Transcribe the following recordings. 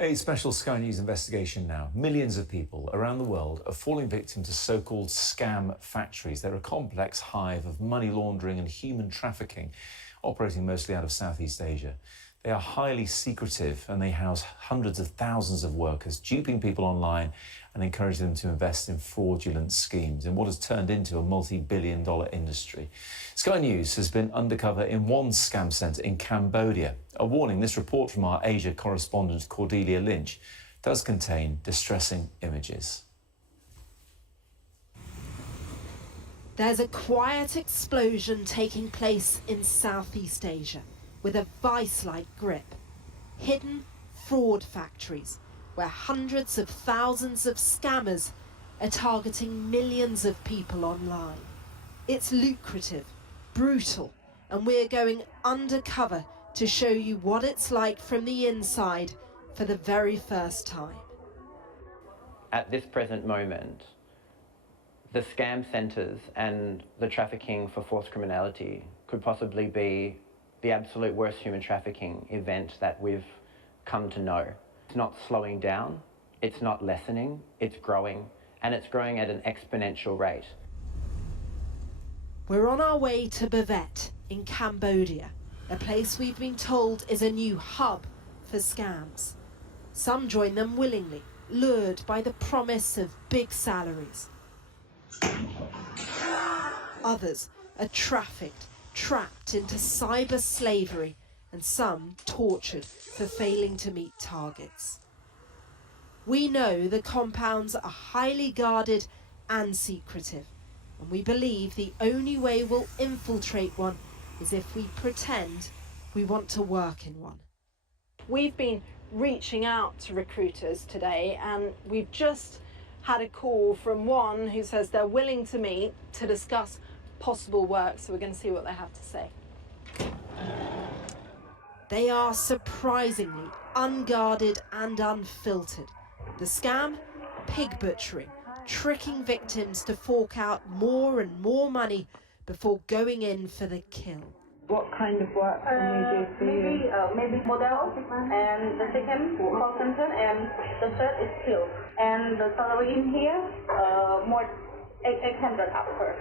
A special Sky News investigation now. Millions of people around the world are falling victim to so-called scam factories. They're a complex hive of money laundering and human trafficking, operating mostly out of Southeast Asia. They are highly secretive and they house hundreds of thousands of workers, duping people online and encouraging them to invest in fraudulent schemes in what has turned into a multi-billion-dollar industry. Sky News has been undercover in one scam centre in Cambodia. A warning, this report from our Asia correspondent Cordelia Lynch does contain distressing images. There's a quiet explosion taking place in Southeast Asia with a vice-like grip. Hidden fraud factories where hundreds of thousands of scammers are targeting millions of people online. It's lucrative, brutal, and we're going undercover to show you what it's like from the inside for the very first time. At this present moment, the scam centres and the trafficking for forced criminality could possibly be the absolute worst human trafficking event that we've come to know. It's not slowing down, it's not lessening, it's growing, and it's growing at an exponential rate. We're on our way to Bavet in Cambodia, a place we've been told is a new hub for scams. Some join them willingly, lured by the promise of big salaries. Others are trafficked, trapped into cyber slavery, and some tortured for failing to meet targets. We know the compounds are highly guarded and secretive, and we believe the only way we'll infiltrate one is if we pretend we want to work in one. We've been reaching out to recruiters today, and we've just had a call from one who says they're willing to meet to discuss possible work, so we're going to see what they have to say. They are surprisingly unguarded and unfiltered. The scam? Pig butchering, tricking victims to fork out more and more money before going in for the kill. What kind of work can we do for you? Maybe model, and the second call center, and the third is skill. And the salary in here, more 800 after.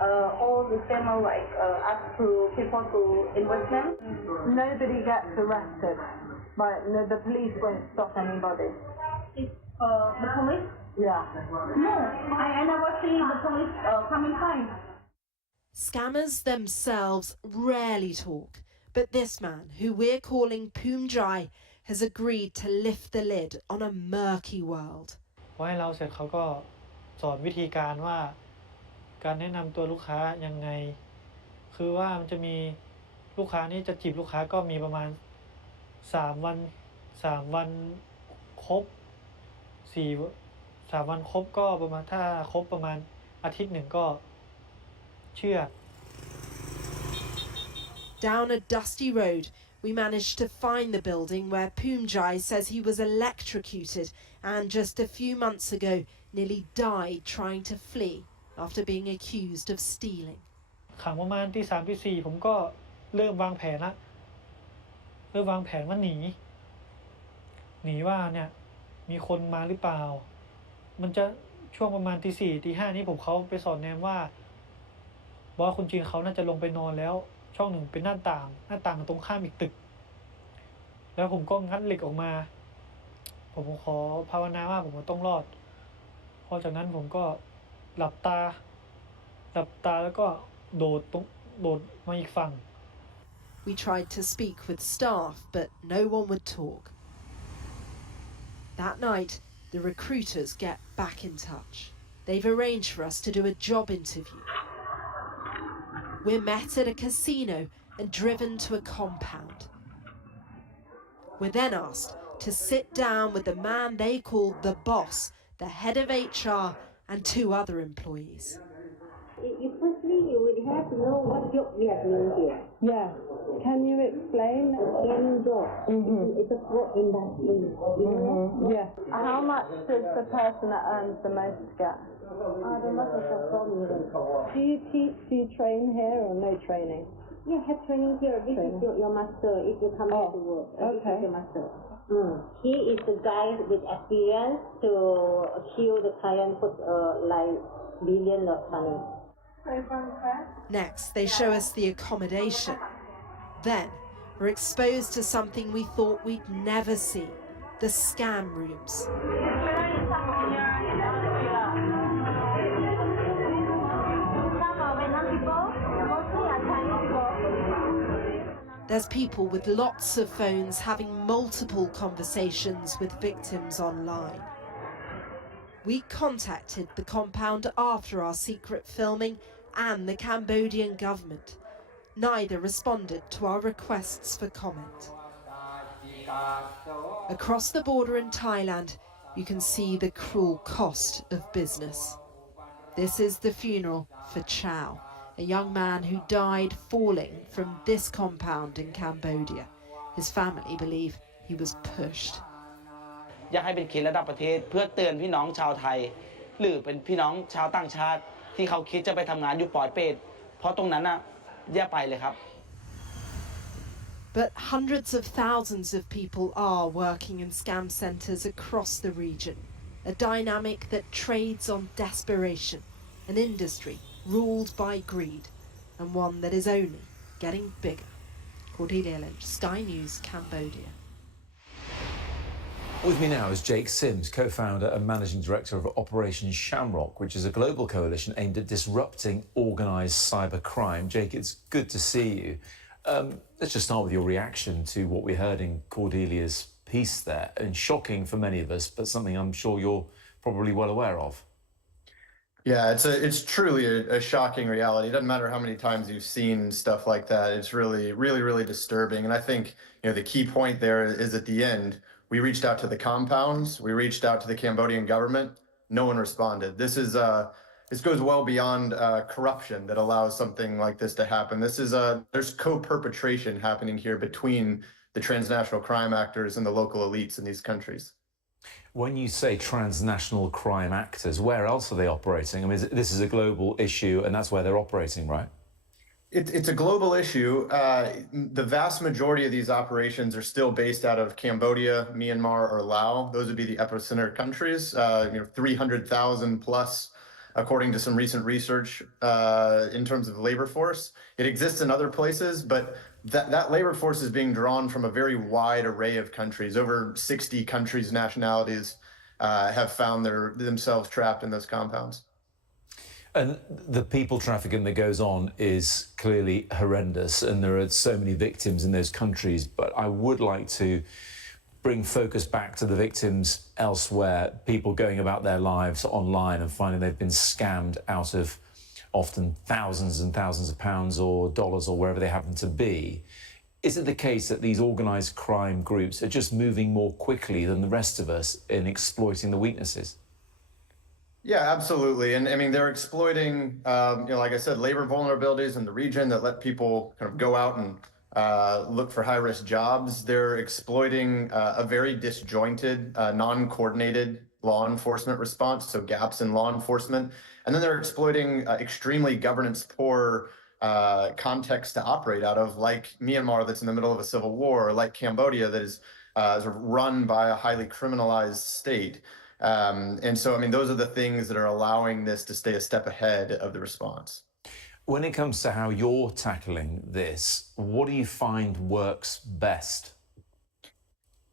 All the same like ask to people to investment. Nobody gets arrested. Right, no, the police won't stop anybody. It's the police? Yeah. No, I never see the police coming fine. Scammers themselves rarely talk, but this man, who we're calling Poomjai, has agreed to lift the lid on a murky world. พอให้เราเสร็จเขาก็สอนวิธีการว่าการแนะนำตัวลูกค้ายังไงคือว่ามันจะมีลูกค้านี่จะจีบลูกค้าก็มีประมาณ3วันครบ3วันครบก็ประมาณถ้าครบประมาณอาทิตย์หนึ่งก็เชื่อ Down a dusty road, we managed to find the building where Poomjai says he was electrocuted and just a few months ago nearly died trying to flee after being accused of stealing. ขังประมาณตี 3 ตี 4ผมก็เริ่มวางแผนละเริ่มวางแผนว่าหนีว่าเนี่ยมีคนมาหรือเปล่ามันจะช่วงประมาณตี 4 ตี 5นี้ผมเขาไปสอนแนมว่าคนจีนเขาน่าจะลงไปนอนแล้วช่องหนึ่งเป็นหน้าต่างตรงข้ามอีกตึกแล้วผมก็งัดเหล็กออกมาผมขอภาวนาว่าผมต้องรอดพอจากนั้นผมก็หลับตาแล้วก็โดดมาอีกฝั่ง We tried to speak with staff, but no one would talk. That night, the recruiters get back in touch. They've arranged for us to do a job interview. We're met at a casino and driven to a compound. We're then asked to sit down with the man they call the boss, the head of HR, and 2 other employees. Firstly, you will have to know what job we are doing here. Yeah. Can you explain? Any job. It's a fraud industry. Yeah. How much does the person that earns the most get? The most of the problem. Do you teach? Do you train here or no training? Yeah, have training here. This is your master if you come here to work. Okay. This is your master. He is the guy with experience to kill the client for like billions of money. Next, they show us the accommodation. Then, we're exposed to something we thought we'd never see, the scam rooms. There's people with lots of phones having multiple conversations with victims online. We contacted the compound after our secret filming and the Cambodian government. Neither responded to our requests for comment. Across the border in Thailand, you can see the cruel cost of business. This is the funeral for Chow, a young man who died falling from this compound in Cambodia. His family believe he was pushed. อยากให้เป็นเขตระดับประเทศเพื่อเตือนพี่น้องชาวไทยหรือเป็นพี่น้องชาวต่างชาติที่เขาคิดจะไปทำงานอยู่ปอยเปตเพราะตรงนั้นน่ะอย่าไปเลยครับ But hundreds of thousands of people are working in scam centres across the region, a dynamic that trades on desperation, an industry ruled by greed, and one that is only getting bigger. Cordelia Lynch, Sky News, Cambodia. With me now is Jake Sims, co-founder and managing director of Operation Shamrock, which is a global coalition aimed at disrupting organised cybercrime. Jake, it's good to see you. Let's just start with your reaction to what we heard in Cordelia's piece there. And shocking for many of us, but something I'm sure you're probably well aware of. Yeah, it's truly a shocking reality. It doesn't matter how many times you've seen stuff like that. It's really disturbing. And I think, the key point there is at the end, we reached out to the compounds, we reached out to the Cambodian government, no one responded. This goes well beyond corruption that allows something like this to happen. There's co-perpetration happening here between the transnational crime actors and the local elites in these countries. When you say transnational crime actors, where else are they operating? I mean, this is a global issue and that's where they're operating, right? It's a global issue. The vast majority of these operations are still based out of Cambodia, Myanmar, or Laos. Those would be the epicenter countries. 300,000 plus, according to some recent research, in terms of labor force. It exists in other places, but that labor force is being drawn from a very wide array of countries. Over 60 countries, nationalities have found themselves trapped in those compounds. And the people trafficking that goes on is clearly horrendous, and there are so many victims in those countries. But I would like to bring focus back to the victims elsewhere, people going about their lives online and finding they've been scammed out of often thousands and thousands of pounds or dollars or wherever they happen to be. Is it the case that these organised crime groups are just moving more quickly than the rest of us in exploiting the weaknesses? Yeah, absolutely. And I mean, they're exploiting, like I said, labor vulnerabilities in the region that let people kind of go out and look for high-risk jobs. They're exploiting a very disjointed, non-coordinated law enforcement response, so gaps in law enforcement. And then they're exploiting extremely governance-poor context to operate out of, like Myanmar that's in the middle of a civil war, or like Cambodia that is sort of run by a highly criminalized state. And so, I mean, those are the things that are allowing this to stay a step ahead of the response. When it comes to how you're tackling this, what do you find works best?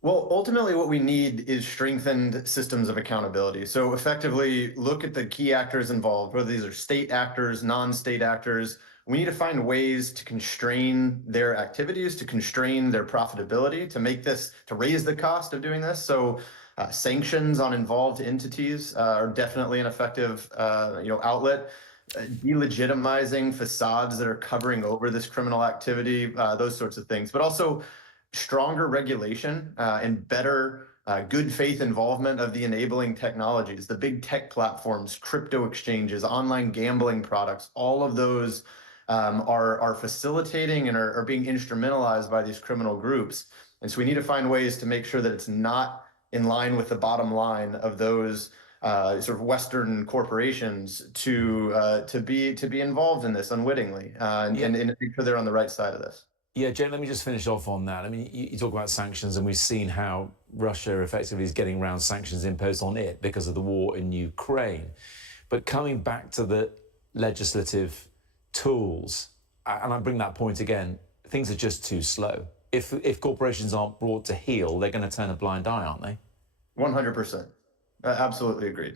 Well, ultimately, what we need is strengthened systems of accountability. So effectively look at the key actors involved, whether these are state actors, non-state actors. We need to find ways to constrain their activities, to constrain their profitability, to raise the cost of doing this. So sanctions on involved entities are definitely an effective outlet. Delegitimizing facades that are covering over this criminal activity, those sorts of things, but also stronger regulation and better good faith involvement of the enabling technologies, the big tech platforms, crypto exchanges, online gambling products. All of those are facilitating and are being instrumentalized by these criminal groups. And so we need to find ways to make sure that it's not in line with the bottom line of those sort of Western corporations to be involved in this unwittingly and make sure they're on the right side of this. Yeah, Jane, let me just finish off on that. I mean, you talk about sanctions, and we've seen how Russia effectively is getting around sanctions imposed on it because of the war in Ukraine. But coming back to the legislative tools, and I bring that point again, things are just too slow. If corporations aren't brought to heel, they're going to turn a blind eye, aren't they? 100%. Absolutely agreed.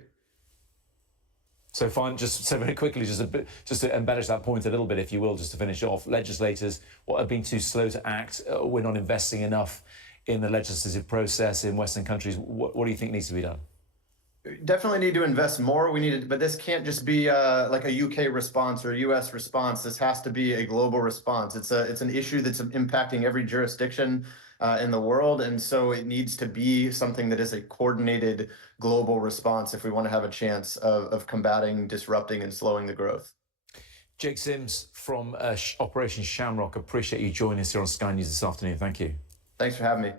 So fine, just so very quickly, just to embellish that point a little bit, if you will, just to finish off, legislators, what have been too slow to act? We're not investing enough in the legislative process in Western countries. What do you think needs to be done? Definitely need to invest more. We need to, but this can't just be like a UK response or a US response. This has to be a global response. It's an issue that's impacting every jurisdiction in the world, and so it needs to be something that is a coordinated global response if we want to have a chance of combating, disrupting, and slowing the growth. Jake Sims from Operation Shamrock, appreciate you joining us here on Sky News this afternoon. Thank you. Thanks for having me.